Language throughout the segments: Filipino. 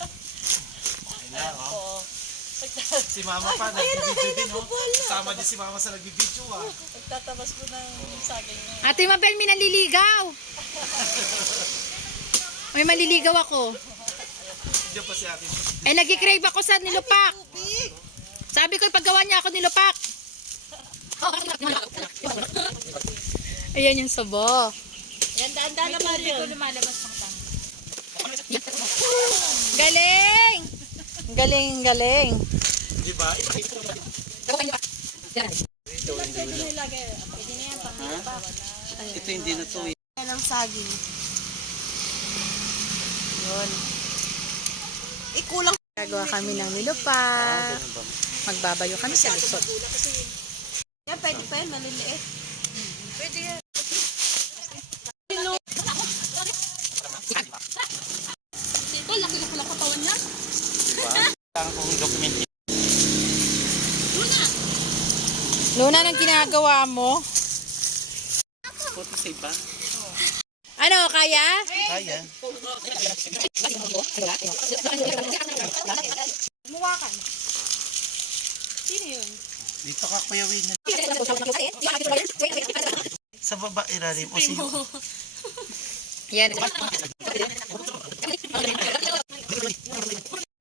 Ayan po. Si mama pa, nag-video din, oh. Kasama din si mama sa nag-video, ah. Nagtatabas po ng saging niya. Ate Mabel, may naliligaw. May maliligaw ako. Diyan pa si ate. Eh, nag-crave ako sa nilupak. Sabi ko, ipagawa niya ako nilupak. Ayan yung sabo. Yan, daan-daan naman yun. Galing! Galing, galing. Di ba? Ito hindi na to, eh. Yan ang saging. Yun. Ikulang. Gagawa kami ng nilupak. Magbabayo kami sa lusot. Yan, pwede pa yan, maliliit. Pwede yan. Ito, laki-laki katawan niya. Kailangan kong document. Luna, anong ginagawa mo? Photo save ba? Ano, kaya? Kaya. Muwakan. Sino yun? Dito ka, Kuya Win. Sa baba, ilalim. O sino? Yan.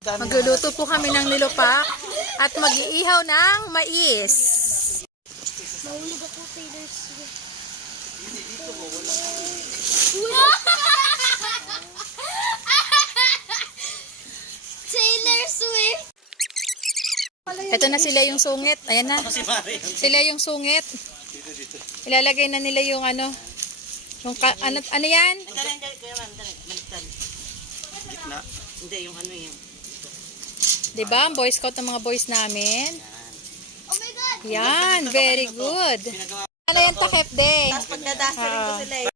Magluluto po kami ng nilupak at mag-iihaw ng mais. Mahulog ako, Taylor Swift. Taylor Swift! Ito na sila yung sungit. Ayan na. Sila yung sungit. Ilalagay na nila yung ano. Yung ano yan? Gitna. Hindi, yung ano yung... Diba? Ang Boy Scout ng mga boys namin. Oh my God! Yan. Very good. Ano yan takip din? Tapos pagdadasarin ko sila eh.